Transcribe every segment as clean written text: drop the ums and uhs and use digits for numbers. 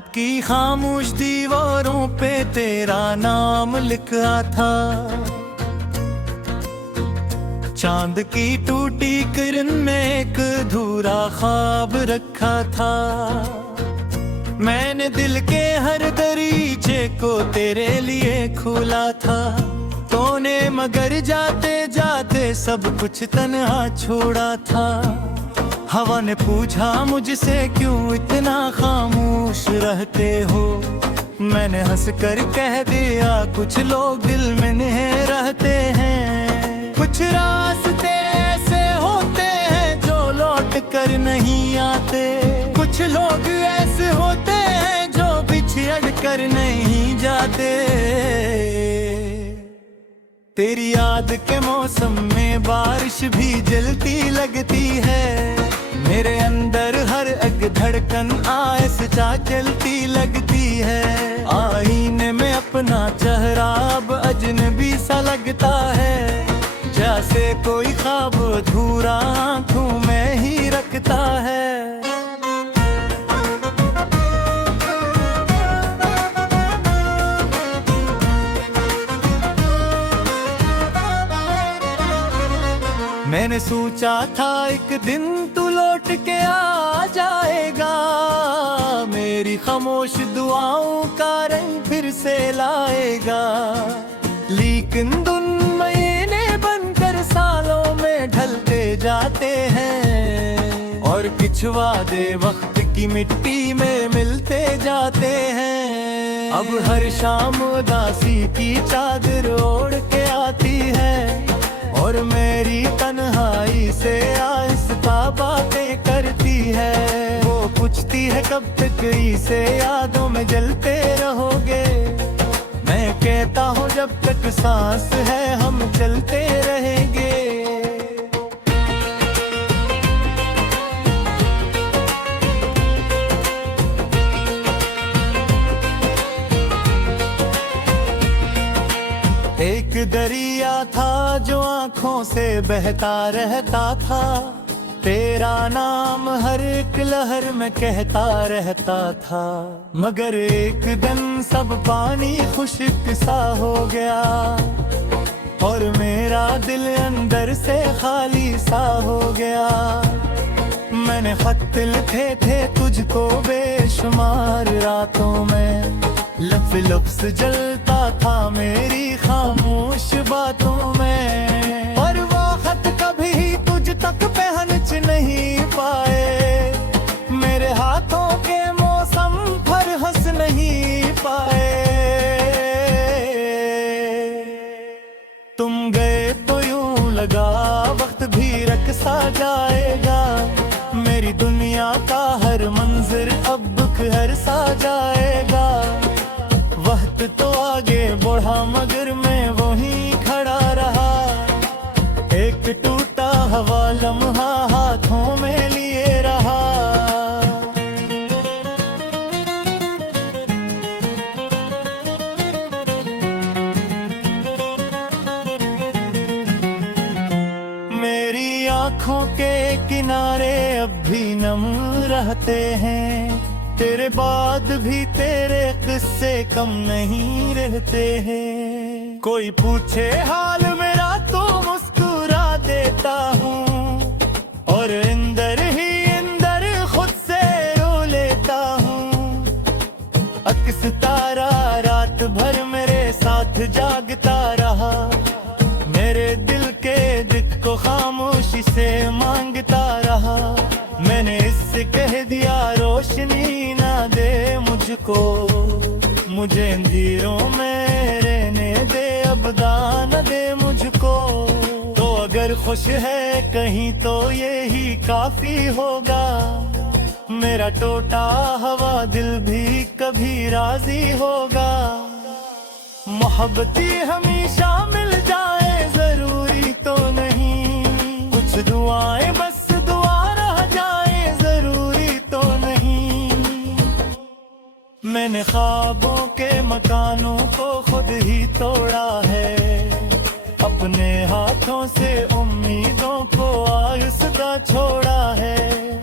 रात की खामोश दीवारों पे तेरा नाम लिखा था, चांद की टूटी किरण में एक अधूरा ख्वाब रखा था। मैंने दिल के हर दरीचे को तेरे लिए खोला था, तूने मगर जाते जाते सब कुछ तन्हा छोड़ा था। हवा ने पूछा मुझसे क्यों इतना खामोश रहते हो, मैंने हंस कर कह दिया कुछ लोग दिल में नहीं रहते हैं। कुछ रास्ते ऐसे होते हैं जो लौट कर नहीं आते, कुछ लोग ऐसे होते हैं जो बिछड़ कर नहीं जाते। तेरी याद के मौसम में बारिश भी जलती लगती है, मेरे अंदर हर एक धड़कन आहिस्ता सा चलती लगती है। आईने में अपना चेहरा अब अजनबी सा लगता है, जैसे कोई ख्वाब अधूरा आंखों में ही रखता है। मैंने सोचा था एक दिन तू लौट के आ जाएगा, मेरी खामोश दुआओं का रंग फिर से लाएगा। लेकिन दिन महीने बनकर सालों में ढलते जाते हैं, और कुछ वादे वक्त की मिट्टी में मिलते जाते हैं। अब हर शाम उदासी की चादर ओढ़ के आती है, और मेरी तन्हाई से आहिस्ता बातें करती है। वो पूछती है कब तक इसे यादों में जलते रहोगे, मैं कहता हूँ जब तक सांस है हम चलते रहेंगे। एक दरिया था जो आँखों से बहता रहता था, तेरा नाम हर एक लहर में कहता रहता था। मगर एक दिन सब पानी खुश्क सा हो गया, और मेरा दिल अंदर से खाली सा हो गया। मैंने खत लिखे थे तुझको बेशुमार रातों में, लफ्ज़ जलता था मेरी खामोश बातों में। और वो खत कभी तुझ तक पहुंच नहीं पाए, मेरे हाथों के मौसम पर हंस नहीं पाए। तुम गए तो यूं लगा वक्त भी रकसा जाएगा, मेरी दुनिया का हर मंजर अब दुख हर सा जाएगा। वक्त तो आगे बढ़ा मगर मैं वहीं खड़ा रहा, एक टूटा हवा लम्हा हाथों में लिए रहा। मेरी आँखों के किनारे अब भी नम रहते हैं, तेरे बाद भी तेरे किस्से कम नहीं रहते हैं। कोई पूछे हाल मेरा तो मुस्कुरा देता हूँ, और अंदर ही अंदर खुद से रो लेता हूँ। अक्स तारा रात भर मेरे साथ जागता रहा, मेरे दिल के दिल को खामोशी से मांगता रहा। मैंने इससे कह दिया रोशनी ना दे मुझको, मुझे अंधेरों में रहने दे, अब दान दे मुझको। तो अगर खुश है कहीं तो यही काफी होगा, मेरा टूटा हुआ दिल भी कभी राजी होगा। मोहब्बती हमेशा मिल जाए जरूरी तो नहीं, कुछ दुआएं बस मैंने ख्वाबों के मकानों को खुद ही तोड़ा है, अपने हाथों से उम्मीदों को आहिस्ता छोड़ा है।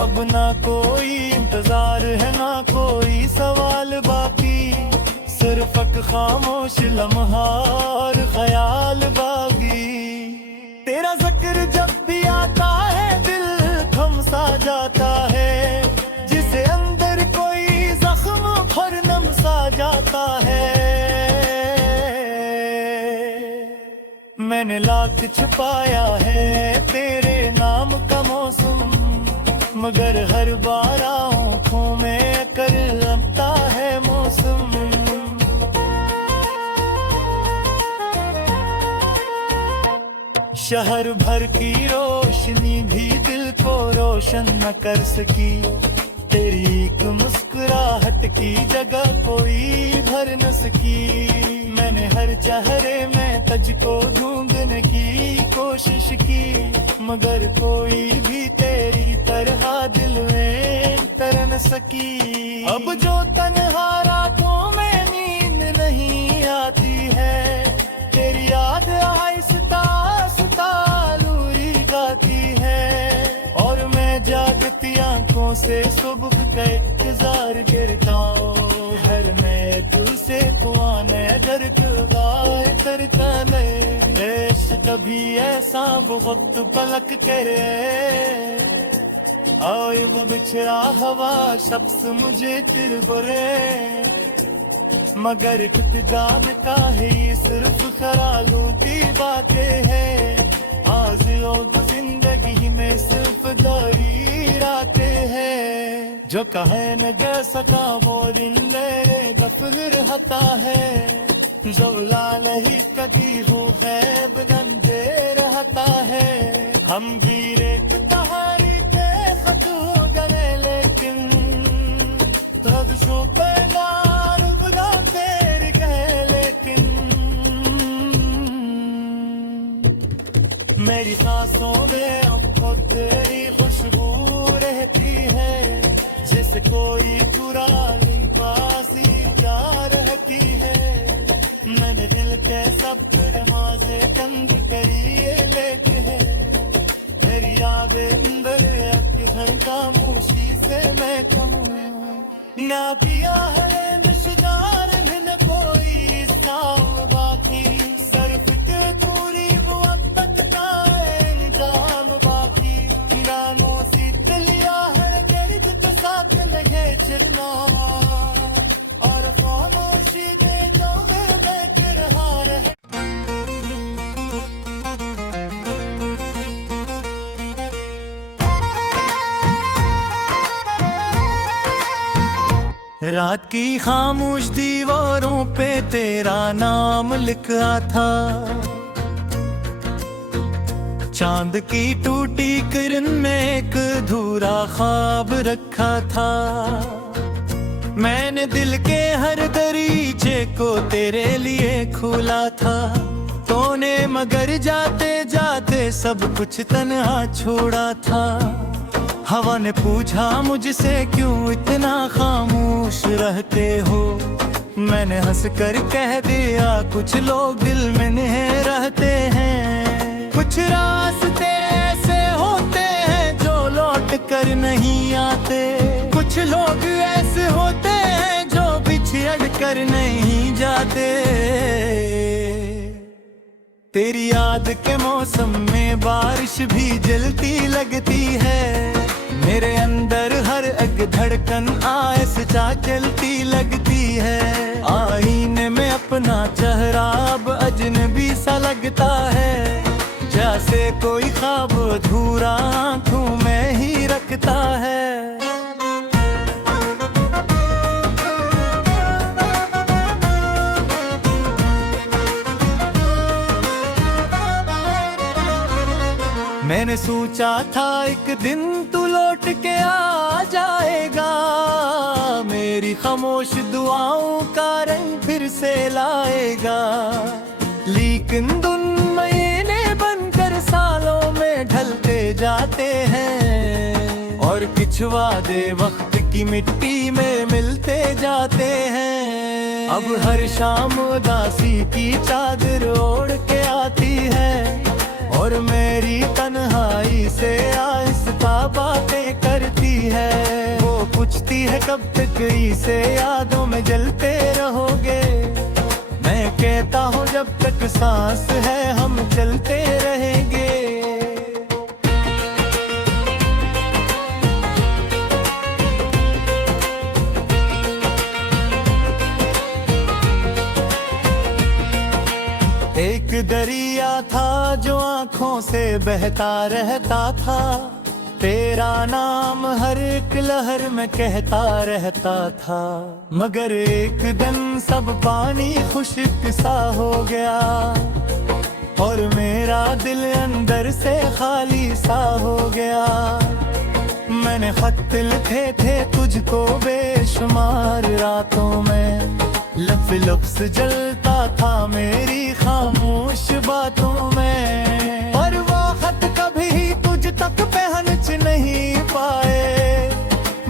अब ना कोई इंतजार है ना कोई सवाल खामोश लम्हा और ख्याल बागी। तेरा जिक्र जब भी आता है दिल थम सा जाता है, जिसे अंदर कोई जख्म फरनम सा जाता है। मैंने लाख छुपाया है तेरे नाम का मौसम, मगर हर बार आँखों में कर लगता है मौसम। शहर भर की रोशनी भी दिल को रोशन न कर सकी, तेरी एक मुस्कुराहट की जगह कोई भर न सकी। मैंने हर चेहरे में तुझको ढूंढने की कोशिश की, मगर कोई भी तेरी तरह दिल में कर न सकी। अब जो तन्हा रातों में नींद नहीं आती है, तेरी याद आहिस्ता आहिस्ता लूरी गाती है। और मैं जागती आंखों से सुबह का इंतजार करता हूँ, हर मैं तुझसे पुआने घर करता नहीं। ऐश तभी ऐसा बहुत पलक करे, आए वो बिछड़ा हवा शख्स मुझे फिर बुरे, मगर खुद जानता है ये सिर्फ ख्यालों की बातें हैं। आज लोग जिंदगी में सिर्फ दारी रातें हैं, जो कहे न कह सका वो दिन मेरे दफन रहता है। जवला नहीं कभी हो है बगंदे रहता है। हम भी एक कहानी पे खत हो गए, लेकिन तब पहला रुबना तेरे गए। लेकिन मेरी सांसों में अब तेरी खुशबू रहती है, जैसे कोई पुरानी बासी जा रहती है। मैंने दिल के सब दरवाजे बंद करिए लेके है, मेरी यादें अंदर एक घंटा खामोशी से मैं कहूँ ना पिया है नशदार न कोई साव बाकी। सर्फ के पूरी वो अब तक का इंतजाम बाकी। गानों से लिया हर दर्द तो साथ लगे चलना, और खामोशी दे जो बैठ रहा रहे। रात की खामोश दीवारों पे तेरा नाम लिखा था, चांद की टूटी किरण में एक अधूरा ख्वाब रखा था। मैंने दिल के हर दरीचे को तेरे लिए खोला था, तूने मगर जाते जाते सब कुछ तन्हा छोड़ा था। हवा ने पूछा मुझसे क्यों इतना खामोश रहते हो, मैंने हंस कर कह दिया कुछ लोग दिल में नहीं रहते हैं। कुछ रास्ते ऐसे होते हैं जो लौट कर नहीं आते, कुछ लोग ऐसे होते हैं जो बिछड़ कर नहीं जाते। तेरी याद के मौसम में बारिश भी जलती लगती है, मेरे अंदर हर एक धड़कन आहिस्ता चलती लगती है। आईने में अपना चेहरा अब अजनबी सा लगता है, जैसे कोई ख्वाब अधूरा आंखों में ही रखता है। मैंने सोचा था एक दिन तू लौट के आ जाएगा, मेरी खामोश दुआओं का रंग फिर से लाएगा। लेकिन दिन महीने बनकर सालों में ढलते जाते हैं, और कुछ वादे वक्त की मिट्टी में मिलते जाते हैं। अब हर शाम उदासी की चादर ओढ़ के आती है, और मेरी तन्हाई से आहिस्ता बातें करती है। वो पूछती है कब तक इसे यादों में जलते रहोगे, जब तक सांस है हम चलते रहेंगे। एक दरिया था जो आंखों से बहता रहता था, तेरा नाम हर एक लहर में कहता रहता था। मगर एक दिन सब पानी खुश्क सा हो गया और मेरा दिल अंदर से खाली सा हो गया। मैंने खत लिखे थे तुझको बेशुमार रातों में, लफ्ज़ लफ्ज़ जलता था मेरी खामोश बातों में। और वो खत कभी तुझ तक पहुंच नहीं पाए,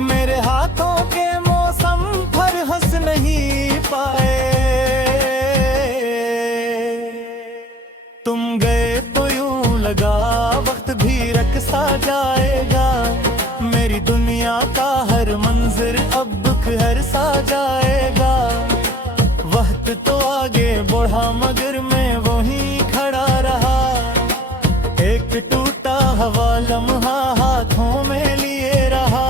मेरे हाथों के मौसम पर हंस नहीं पाए। तुम गए तो यूं लगा वक्त भी रकसा जाएगा, मेरी दुनिया का हर मंजर अब घर सा जाएगा। वक्त तो आगे बढ़ा मगर मैं वहीं खड़ा रहा, एक टूटा हवा लम्हा हाथों में लिए रहा।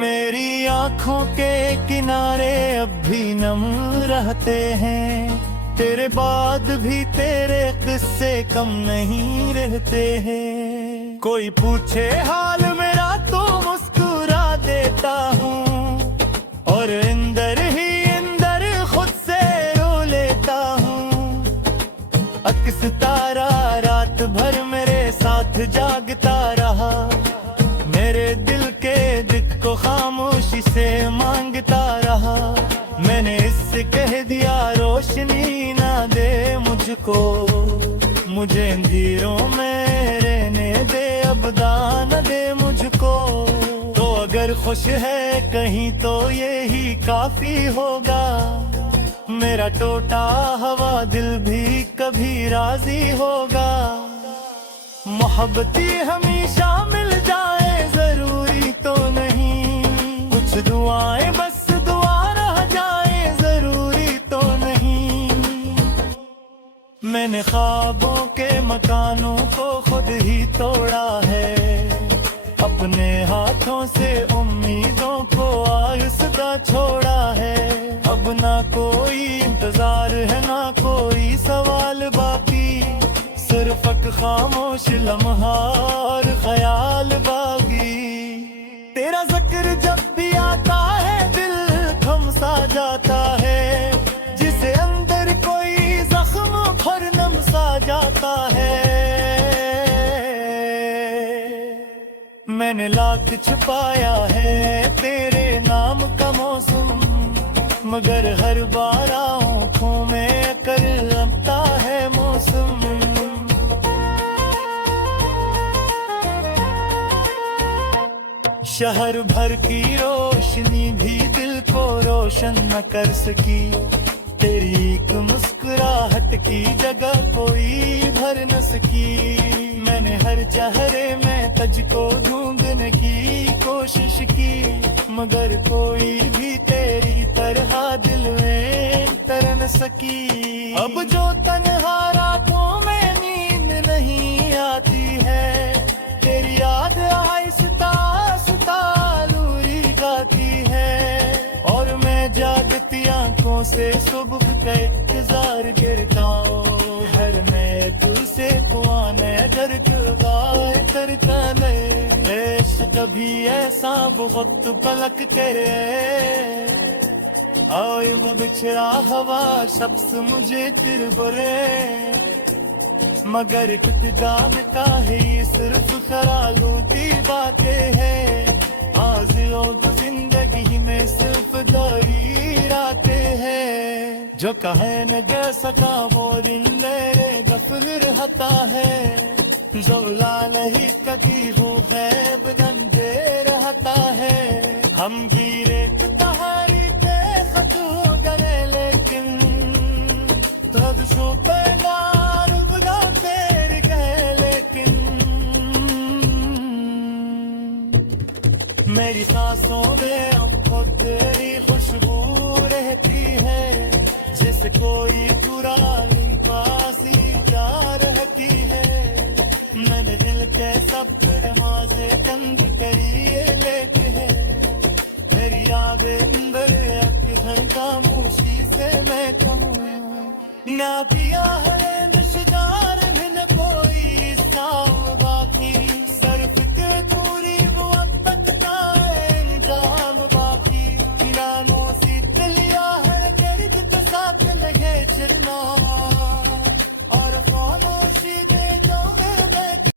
मेरी आंखों के किनारे अब भी नम रहते हैं, तेरे बाद भी तेरे किस्से कम नहीं रहते हैं। कोई पूछे हाल मेरा तो मुस्कुरा देता हूँ, और अंदर ही अंदर खुद से रो लेता हूँ। अक्स तारा रात भर मेरे साथ जागता रहा, मेरे दिल के दिल को खामोशी से मांगता रहा। मैंने इससे कह दिया रोशनी ना दे मुझको, मुझे अंधेरों में रहने दे, अब दान दे मुझको। तो अगर खुश है कहीं तो यही काफी होगा, मेरा टूटा हुआ दिल भी कभी राजी होगा। मोहब्बती हमेशा मिल जाए जरूरी तो नहीं, कुछ दुआएं बस मैंने ख्वाबों के मकानों को खुद ही तोड़ा है, अपने हाथों से उम्मीदों को आयुस्ता छोड़ा है। अब ना कोई इंतजार है ना कोई सवाल बाकी, सिर्फ एक खामोश लम्हा और ख्याल बागी। तेरा जिक्र जब भी आता है दिल थम सा जाता है, जिसे अंदर कोई जख्म भर नम सा जाता है। मैंने लाख छुपाया है तेरे नाम का मौसम, मगर हर बार आँखों में कर लगता है मौसम। शहर भर की रोशनी भी दिल को रोशन न कर सकी, तेरी एक मुस्कुराहट की जगह कोई भर न सकी। मैंने हर चेहरे में तुझको ढूंढने की कोशिश की, मगर कोई भी तेरी तरह दिल में तर न सकी। अब जो तन्हा रातों में नींद नहीं आती है, तेरी याद आहिस्ता आहिस्ता लूरी गाती है। और मैं जागती आंखों से सुबह का इंतजार करता हूँ, हर मैं तुझसे पुआने घर गुलबार करता नहीं। इश्क कभी ऐसा बहुत पलक करे, आए वो बिछड़ा हवा शख्स मुझे फिर बुरे, मगर कुछ जानता है ये सिर्फ ख्यालों की बातें हैं। आज लोग जिंदगी में सिर्फ दरी रातें हैं, जो कहे न कह सका वो दिन मेरे गफल रहता है। ज़ौला नहीं कभी वो गैब नंदे रहता है। हम गिरे तहारी पे खत हो गए लेकिन तब शो पे नार तेरे गए लेकिन मेरी सांसों में अब खुद तेरी खुशबू रहती है, जैसे कोई पुरानी पासी जा रहती है। मैंने दिल के सब दरवाजे बंद करिए लेते हैं, मेरी यादें अंदर एक घंटा खामोशी से मैं कहूँ ना पिया है